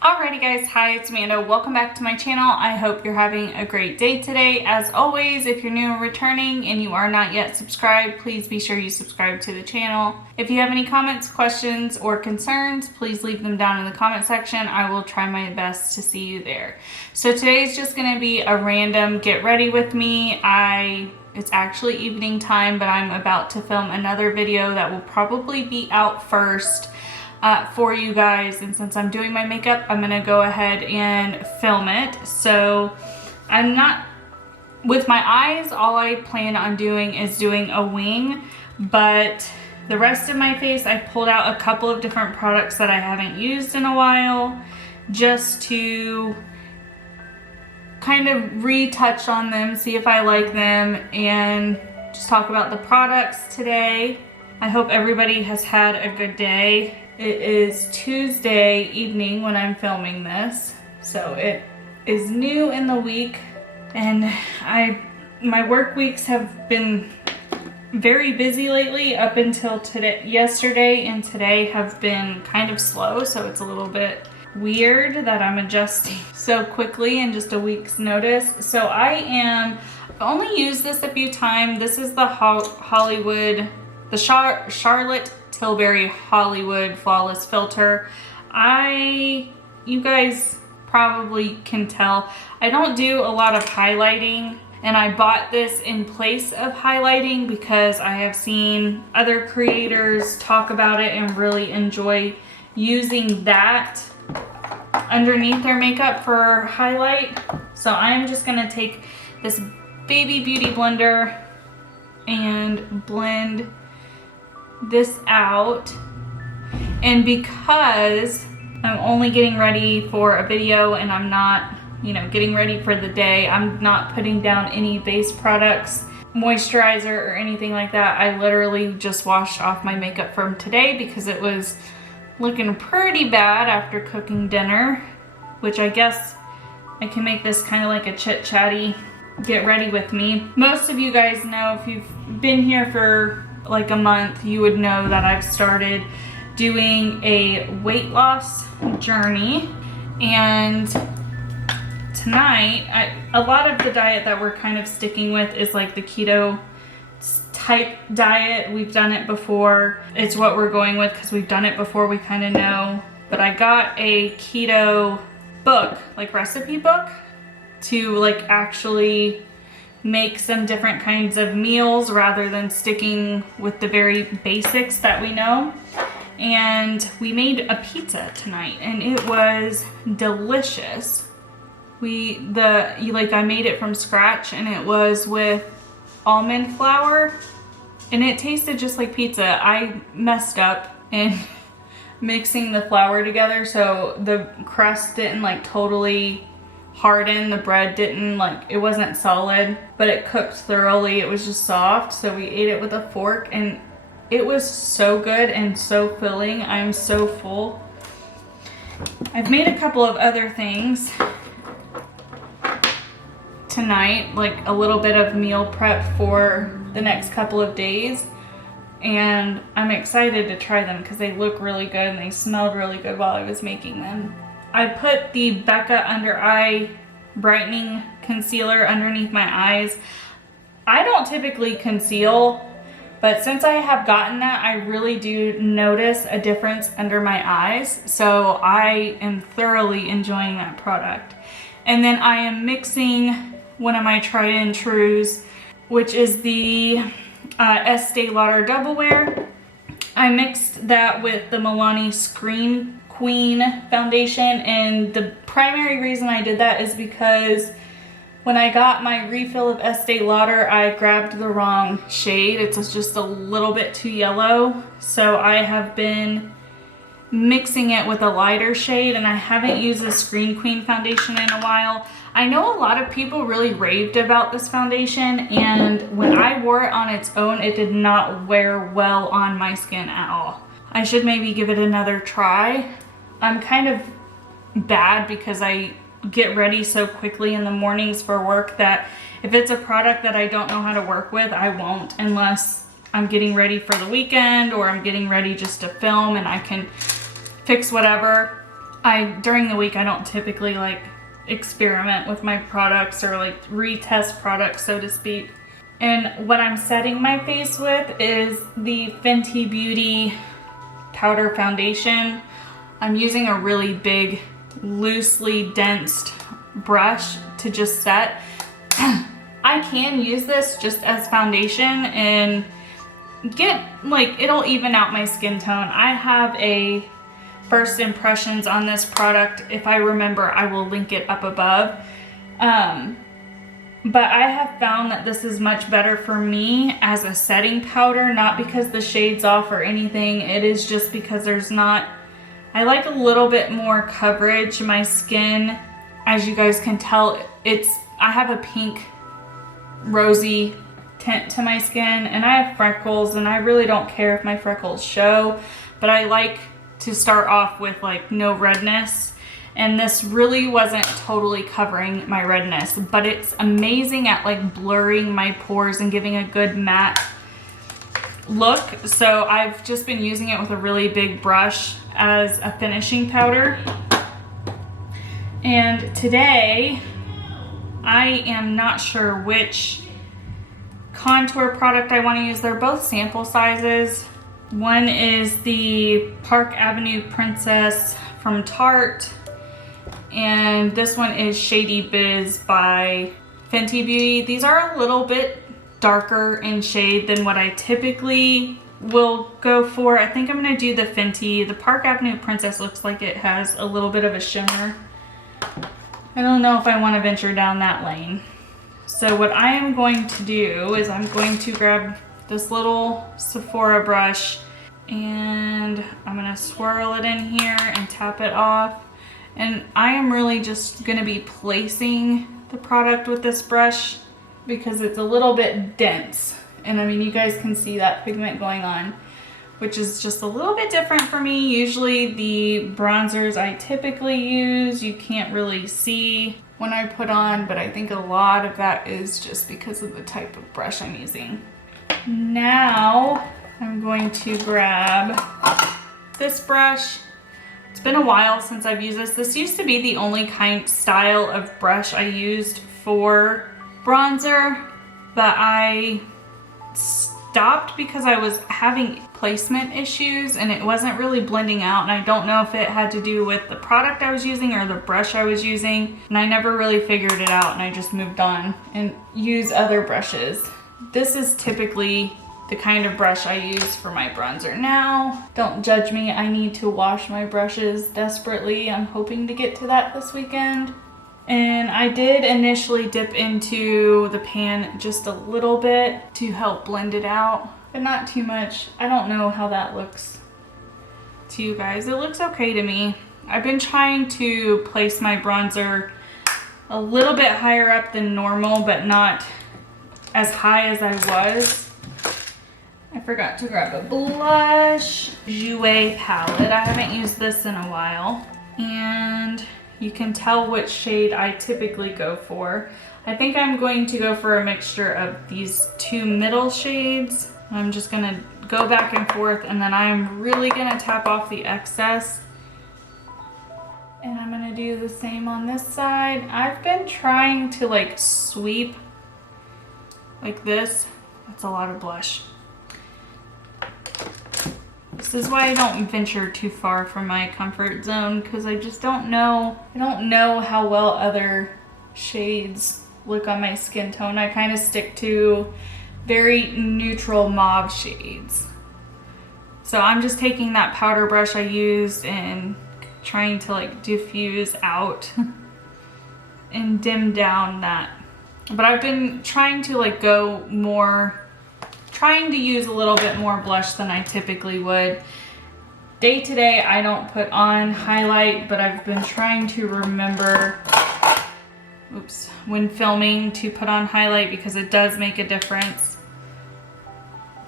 Alrighty guys, hi, it's Amanda. Welcome back to my channel. I hope you're having a great day today. As always, if you're new or returning and you are not yet subscribed, please be sure you subscribe to the channel. If you have any comments, questions, or concerns, please leave them down in the comment section. I will try my best to see you there. So today's just gonna be a random get ready with me. It's actually evening time, but I'm about to film another video that will probably be out first for you guys, and since I'm doing my makeup, I'm gonna go ahead and film it. So I'm not, with my eyes, all I plan on doing is doing a wing, but the rest of my face, I pulled out a couple of different products that I haven't used in a while, just to kind of retouch on them, see if I like them, and just talk about the products today. I hope everybody has had a good day. It is Tuesday evening when I'm filming this, so it is new in the week, and my work weeks have been very busy lately up until yesterday and today have been kind of slow, so it's a little bit weird that I'm adjusting so quickly in just a week's notice. So I've only used this a few times. This is the Charlotte Tilbury Hollywood Flawless Filter. You guys probably can tell, I don't do a lot of highlighting, and I bought this in place of highlighting because I have seen other creators talk about it and really enjoy using that underneath their makeup for highlight. So I'm just gonna take this baby beauty blender and blend this out. And because I'm only getting ready for a video and I'm not, getting ready for the day, I'm not putting down any base products, moisturizer, or anything like that. I literally just washed off my makeup from today because it was looking pretty bad after cooking dinner, which I guess I can make this kind of like a chit-chatty get ready with me. Most of you guys know, if you've been here for like a month, you would know that I've started doing a weight loss journey, and tonight a lot of the diet that we're kind of sticking with is like the keto type diet. We've done it before. It's what we're going with because we've done it before. We kind of know. But I got a keto book, like recipe book, to like actually make some different kinds of meals rather than sticking with the very basics that we know. And we made a pizza tonight and it was delicious. I made it from scratch, and it was with almond flour, and it tasted just like pizza. I messed up in mixing the flour together, so the crust didn't like totally harden, the bread didn't, it wasn't solid, but it cooked thoroughly. It was just soft, so we ate it with a fork, and it was so good and so filling. I'm so full. I've made a couple of other things tonight, like a little bit of meal prep for the next couple of days, and I'm excited to try them because they look really good and they smelled really good while I was making them. I put the Becca Under Eye Brightening Concealer underneath my eyes. I don't typically conceal, but since I have gotten that, I really do notice a difference under my eyes. So I am thoroughly enjoying that product. And then I am mixing one of my tried and trues, which is the Estee Lauder Double Wear. I mixed that with the Milani Screen Queen foundation, and the primary reason I did that is because when I got my refill of Estee Lauder, I grabbed the wrong shade. It's just a little bit too yellow, so I have been mixing it with a lighter shade, and I haven't used the Screen Queen foundation in a while. I know a lot of people really raved about this foundation, and when I wore it on its own, it did not wear well on my skin at all. I should maybe give it another try. I'm kind of bad because I get ready so quickly in the mornings for work that if it's a product that I don't know how to work with, I won't, unless I'm getting ready for the weekend or I'm getting ready just to film and I can fix whatever. During the week, I don't typically like experiment with my products or like retest products, so to speak. And what I'm setting my face with is the Fenty Beauty powder foundation. I'm using a really big, loosely densed brush to just set. I can use this just as foundation and get, like, it'll even out my skin tone. I have a first impressions on this product. If I remember, I will link it up above. But I have found that this is much better for me as a setting powder, not because the shade's off or anything. It is just because there's not, I like a little bit more coverage. My skin, as you guys can tell, I have a pink, rosy tint to my skin, and I have freckles, and I really don't care if my freckles show, but I like to start off with like no redness. And this really wasn't totally covering my redness, but it's amazing at like blurring my pores and giving a good matte look. So I've just been using it with a really big brush as a finishing powder. And today, I am not sure which contour product I want to use. They're both sample sizes. One is the Park Avenue Princess from Tarte, and this one is Shady Biz by Fenty Beauty. These are a little bit darker in shade than what I typically will go for. I think I'm gonna do the Fenty. The Park Avenue Princess looks like it has a little bit of a shimmer. I don't know if I want to venture down that lane. So what I am going to do is I'm going to grab this little Sephora brush and I'm gonna swirl it in here and tap it off. And I am really just gonna be placing the product with this brush because it's a little bit dense. And I mean, you guys can see that pigment going on, which is just a little bit different for me. Usually the bronzers I typically use, you can't really see when I put on, but I think a lot of that is just because of the type of brush I'm using. Now I'm going to grab this brush. It's been a while since I've used this. This used to be the only style of brush I used for bronzer, but I stopped because I was having placement issues and it wasn't really blending out, and I don't know if it had to do with the product I was using or the brush I was using, and I never really figured it out and I just moved on and used other brushes. This is typically the kind of brush I use for my bronzer now. Don't judge me, I need to wash my brushes desperately. I'm hoping to get to that this weekend. And I did initially dip into the pan just a little bit to help blend it out, but not too much. I don't know how that looks to you guys. It looks okay to me. I've been trying to place my bronzer a little bit higher up than normal, but not as high as I was. I forgot to grab a blush. Jouer palette. I haven't used this in a while. And you can tell which shade I typically go for. I think I'm going to go for a mixture of these two middle shades. I'm just gonna go back and forth, and then I'm really gonna tap off the excess. And I'm gonna do the same on this side. I've been trying to like sweep like this. That's a lot of blush. This is why I don't venture too far from my comfort zone, because I just don't know. I don't know how well other shades look on my skin tone. I kind of stick to very neutral mauve shades. So I'm just taking that powder brush I used and trying to like diffuse out and dim down that. But I've been trying to like go more, trying to use a little bit more blush than I typically would. Day to day, I don't put on highlight, but I've been trying to remember, oops, when filming to put on highlight because it does make a difference.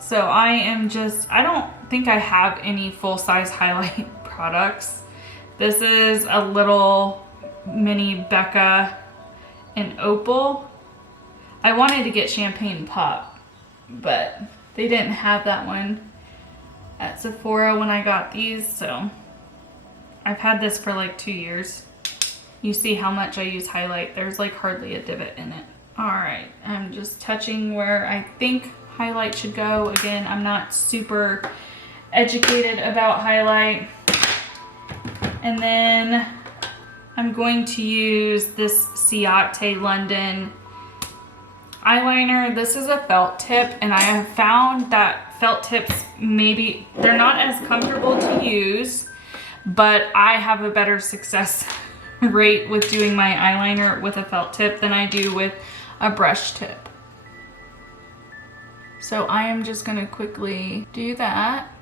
So I don't think I have any full-size highlight products. This is a little mini Becca in Opal. I wanted to get Champagne Pop, but they didn't have that one at Sephora when I got these, so I've had this for like 2 years. You see how much I use highlight. There's like hardly a divot in it. All right, I'm just touching where I think highlight should go. Again, I'm not super educated about highlight. And then I'm going to use this Ciate London eyeliner. This is a felt tip, and I have found that felt tips, maybe they're not as comfortable to use, but I have a better success rate with doing my eyeliner with a felt tip than I do with a brush tip. So I am just gonna quickly do that.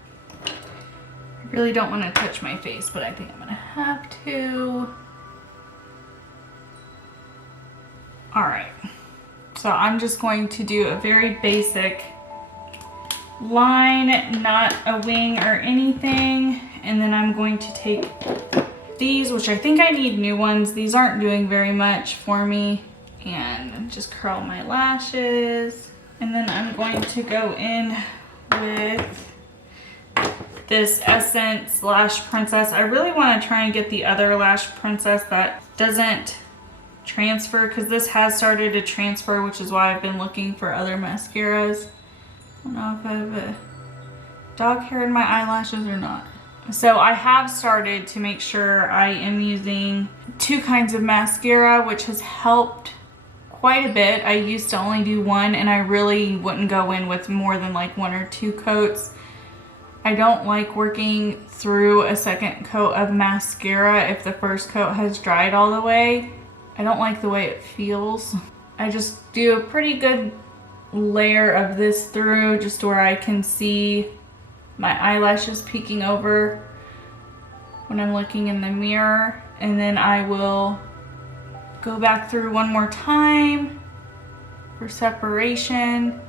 I really don't want to touch my face, but I think I'm gonna have to. All right, so I'm just going to do a very basic line, not a wing or anything. And then I'm going to take these, which I think I need new ones. These aren't doing very much for me. And just curl my lashes. And then I'm going to go in with this Essence Lash Princess. I really want to try and get the other Lash Princess that doesn't transfer, because this has started to transfer, which is why I've been looking for other mascaras. I don't know if I have a dog hair in my eyelashes or not. So I have started to make sure I am using 2 kinds of mascara, which has helped quite a bit. I used to only do 1, and I really wouldn't go in with more than like 1 or 2 coats. I don't like working through a second coat of mascara if the first coat has dried all the way. I don't like the way it feels. I just do a pretty good layer of this through, just where I can see my eyelashes peeking over when I'm looking in the mirror. And then I will go back through one more time for separation.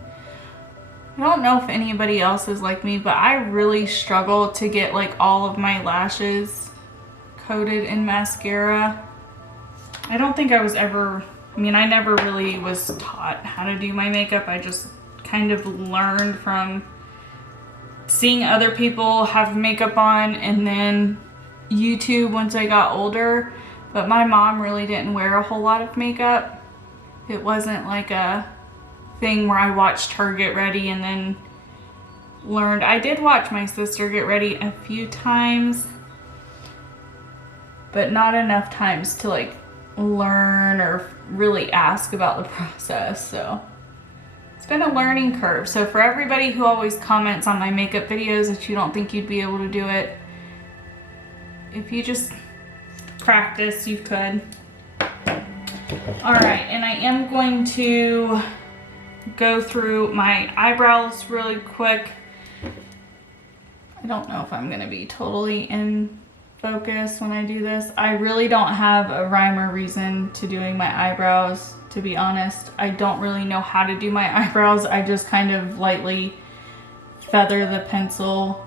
I don't know if anybody else is like me, but I really struggle to get like all of my lashes coated in mascara. I don't think I was ever, I mean, I never really was taught how to do my makeup. I just kind of learned from seeing other people have makeup on, and then YouTube once I got older. But my mom really didn't wear a whole lot of makeup. It wasn't like a thing where I watched her get ready and then learned. I did watch my sister get ready a few times, but not enough times to like learn or really ask about the process. So it's been a learning curve. So for everybody who always comments on my makeup videos that you don't think you'd be able to do it, if you just practice, you could. All right, and I am going to go through my eyebrows really quick. I don't know if I'm gonna be totally in focus when I do this. I really don't have a rhyme or reason to doing my eyebrows, to be honest. I don't really know how to do my eyebrows. I just kind of lightly feather the pencil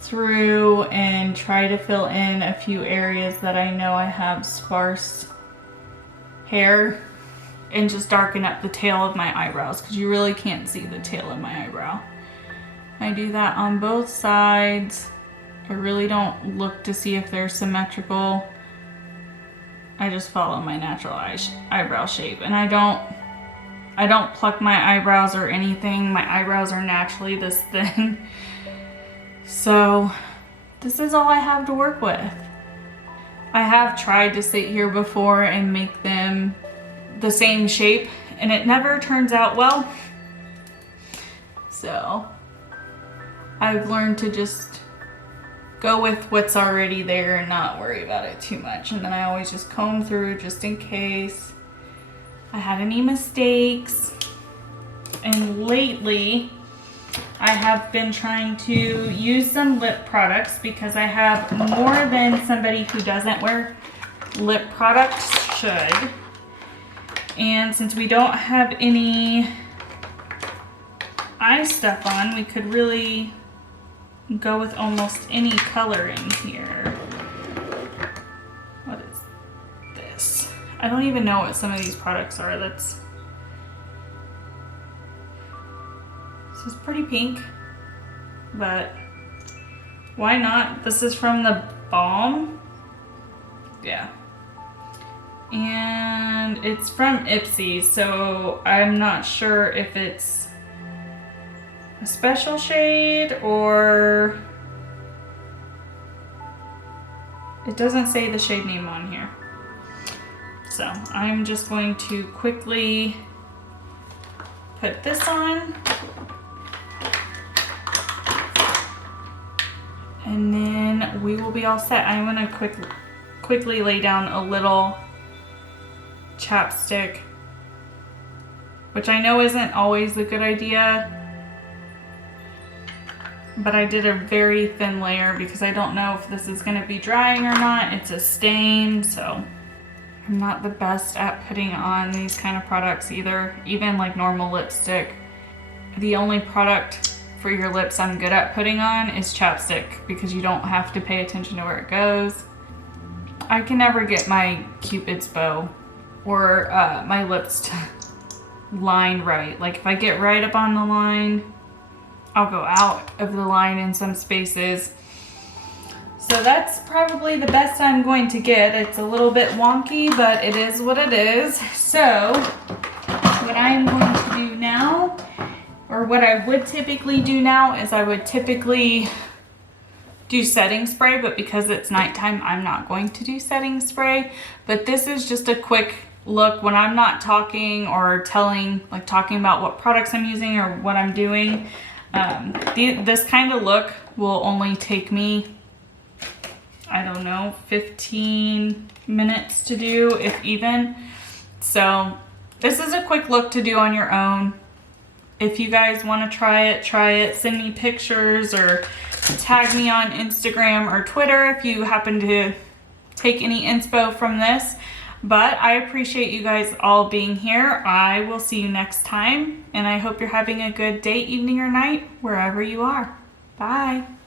through and try to fill in a few areas that I know I have sparse hair, and just darken up the tail of my eyebrows, because you really can't see the tail of my eyebrow. I do that on both sides. I really don't look to see if they're symmetrical. I just follow my natural eyebrow shape, and I don't pluck my eyebrows or anything. My eyebrows are naturally this thin. So this is all I have to work with. I have tried to sit here before and make them the same shape, and it never turns out well. So I've learned to just go with what's already there and not worry about it too much. And then I always just comb through just in case I had any mistakes. And lately I have been trying to use some lip products, because I have more than somebody who doesn't wear lip products should. And since we don't have any eye stuff on, we could really go with almost any color in here. What is this? I don't even know what some of these products are. This is pretty pink, but why not? This is from the Balm. Yeah. And it's from Ipsy, so I'm not sure if it's a special shade or... It doesn't say the shade name on here. So I'm just going to quickly put this on. And then we will be all set. I'm gonna quickly lay down a little chapstick, which I know isn't always a good idea, but I did a very thin layer because I don't know if this is gonna be drying or not. It's a stain, so I'm not the best at putting on these kind of products either, even like normal lipstick. The only product for your lips I'm good at putting on is chapstick because you don't have to pay attention to where it goes. I can never get my Cupid's bow or my lips to line right. Like if I get right up on the line, I'll go out of the line in some spaces. So that's probably the best I'm going to get. It's a little bit wonky, but it is what it is. So what I'm going to do now, or what I would typically do now, is I would typically do setting spray, but because it's nighttime, I'm not going to do setting spray. But this is just a quick look when I'm not talking or talking about what products I'm using or what I'm doing. This kind of look will only take me, I don't know, 15 minutes to do, if even. So this is a quick look to do on your own. If you guys want to try it. Send me pictures or tag me on Instagram or Twitter if you happen to take any inspo from this. But I appreciate you guys all being here. I will see you next time, and I hope you're having a good day, evening, or night, wherever you are. Bye.